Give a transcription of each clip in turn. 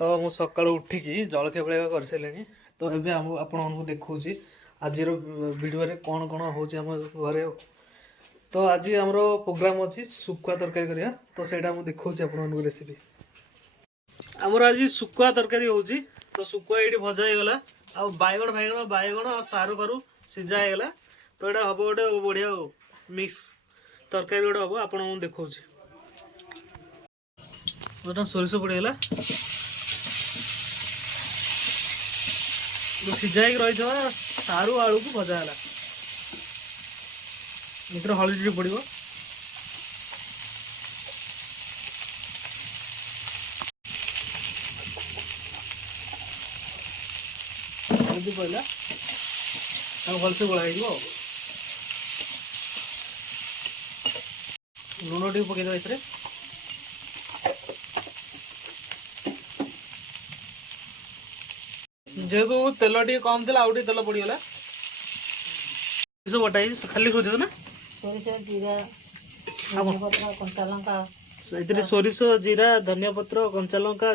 तो मु सकाल उठिकी जलखिया फलिया कर सारे तो ये आपको देखा आज वीडियो कौन कौन हो घरे। तो आज आम प्रोग्राम अच्छी सुखुआ तरकारी करिया तो सहीटा मुझे देखा आपको रेसिपी। आमर आज सुखुआ तरकारी हो तो सुखुआ ये भजा होगा आ बैगण बैगण बैगण आ सारू फारू सीझा होगा तो यहाँ हम गोटे बढ़िया मिक्स तरकारी गोटे हम आपको देखा सोरिष पड़ेगा सीझा रही सारू आलू को भजा है इधर हल्दी पड़ो हल्दी पड़ा भलसे गोला लुण टे पकईदे ये जेहेतु तेल टे कम थी आउ तेल पड़गला सब बटा खाली सोच ना सोरिष जीरा धनिया पत्र कंचा लंका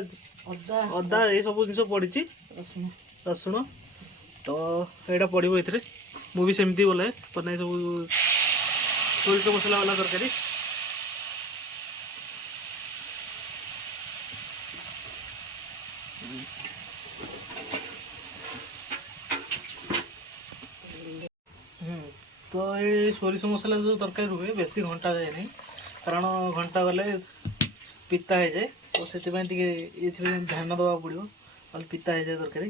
अदा ये सब जिन पड़ी रसुण तो यहाँ पड़ो ये मुझे सेमती बोलाए बनाए सब सोरिष मसला वाला तरकारी। तो ये सोरिष मसला जो तरकारी रुए बेसी घंटा जाए नहीं कारण घंटा गले पिता हो जाए तो से ध्यान देवा पड़ो ना पिता हो जाए तरकारी।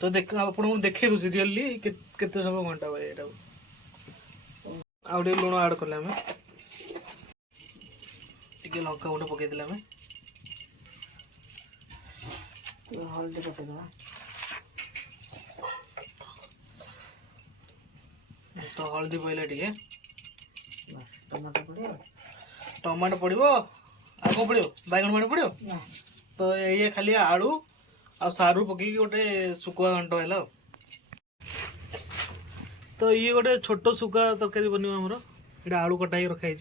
तो देख आपको देखे दूसरी रियली केते समय घंटा हुए यहाँ आउ लुण आड कले आम टे लंका गुंड पकईदे आम हल्दी पकईदे तो हल्दी पड़े टे टमाटो पड़ो आग पड़ो बैगन पानी पड़ो तो ये खाली आलू आ सारू पकईकी गोटे सुखुआ घंट है। तो ये गोटे छोट सुखुआ तरकारी बन आमर ये आलू कटा रखाई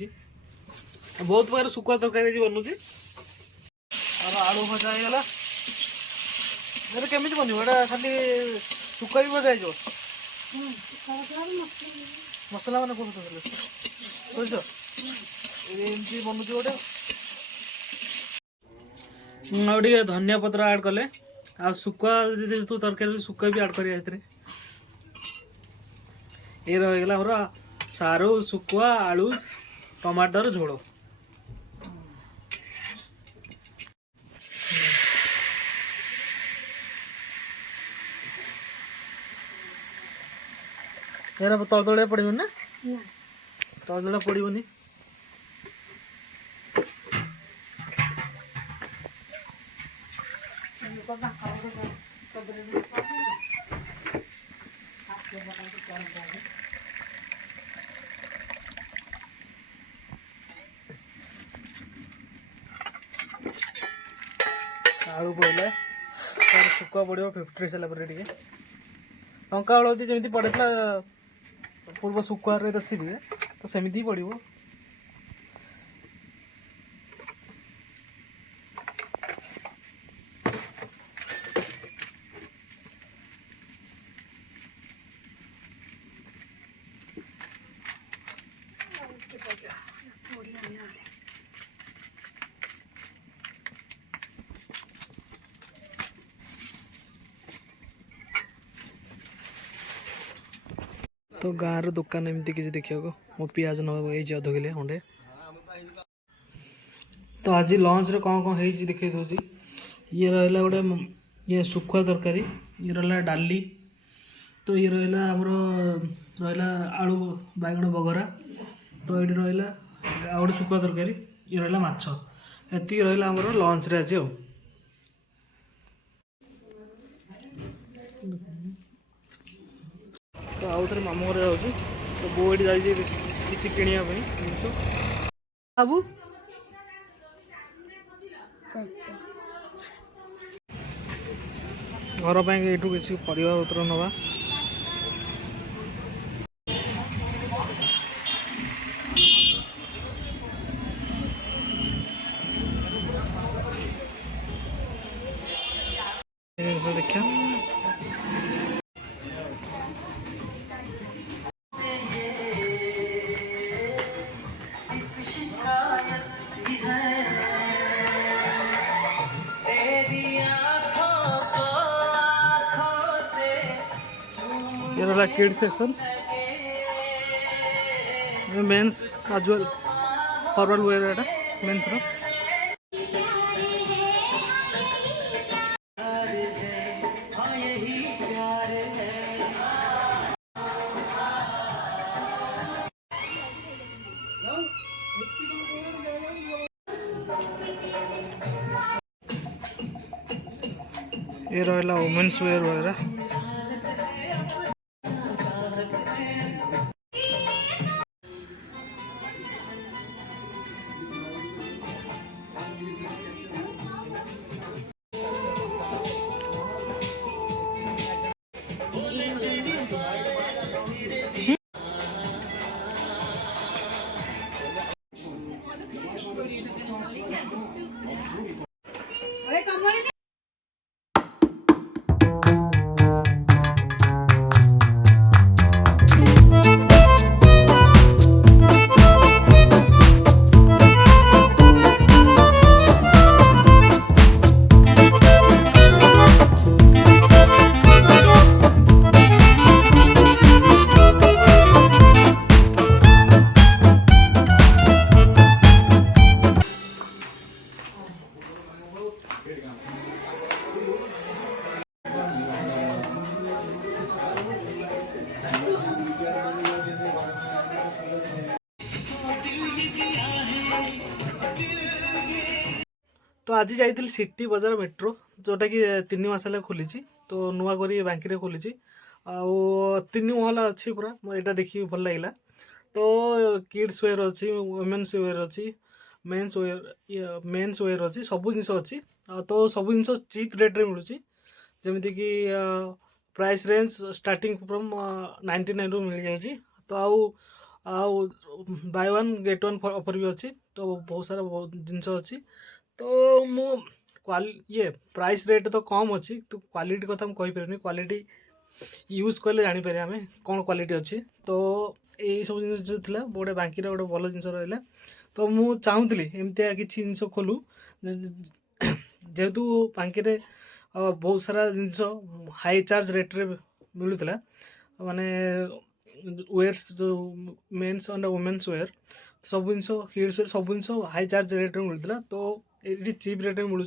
बहुत प्रकार सुखुआ तरकारी बनूची और आलू भजा होगा केमी बन खाली सुखुआ भी भजा हो मसला मैंने कौन सोच एमती बनू गोटे आगे धनिया पत्र आड कले आ सुखुआ जो तरकारी सुखुआ भी आड कर ये रहीगला मोर सारू सुखुआ आलू टमाटर झोल। यार तलतलिया पड़ो ना तलतलिया पड़ोनी आलू पड़े तार सुखुआ पड़ो 50 सारापर टे लंका हलदी जमी पड़े पूर्व सुखुआ रेसिपी तो सेमती पड़ो। तो गाँव दुकान एमती किसी देखा मो पिज ना अध किले खंडे। तो आज लंच रे कौन कौन है देखिए दूसरी ये रहा गोटे ये सुखुआ तरकारी ये रहा डाली तो ये रहा आमर रहा आलू बैगण बगरा तो ये रहा गोटे सुखुआ तरकारी ये रहा माछ एति रहा आमर लंच रे आज तो आउ थे मामू घर जाऊँ तो बो ये जाए किसी किणापी जिनस बाबू घर पर ये किसी परिवा पत्र नवा ଜିନିଷ ଦେଖିବା। ये रहा kid section, men's casual formal wear एटा मेंस रो। ये रहा वुमेन्स वेयर वगैरह। तो आज जाइए सिटी बजार मेट्रो जोटा कि 3 मास खोली, तो नुआ कर बांकी खोली तीन महला अच्छी पूरा यहाँ देखिए भल लगे। तो किड्स वेयर अच्छी, वुमेन्स वेयर अच्छी, मेन्स वेयर अच्छी, सब जिन अच्छी। तो सब जिन चीप रेट्रे मिलूँ, जमीक कि प्राइस रेंज स्टार्टिंग फ्रॉम 99 रू मिल जाए। तो आउ by one get one offer भी अच्छी। तो बहुत सारा जिनस अच्छी। तो मु ये प्राइस रेट तो कम अच्छी, तो क्वालिटी कथा मुझे कहीपर, क्वालिटी यूज कले जापर आम कौन क्वालिटी अच्छी। तो यही सब जिन थी गोटे बांकी गोटे भल जिन रहा। तो मुझे चाहूली एमती किसी जिन खोलू, जेहेतु बांकी बहुत सारा जिनस हाई चार्ज रेट्रे मिलूला, माने वेयर्स जो मेन्स एंड वुमेन्स वेयर सब जिन किड्स वेयर सब जिन हाई चार्ज रेट्रे मिलूला। तो ये चीप रेट्रे मिलूँ।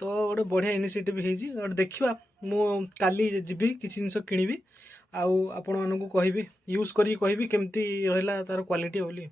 तो गोटे बढ़िया इनिशिएटिव गोटे देखा, मुझे जी किसी जिन किणी आउ आपण मानू कहि यूज करी कहि केमती रहा तार क्वालिटी बोली।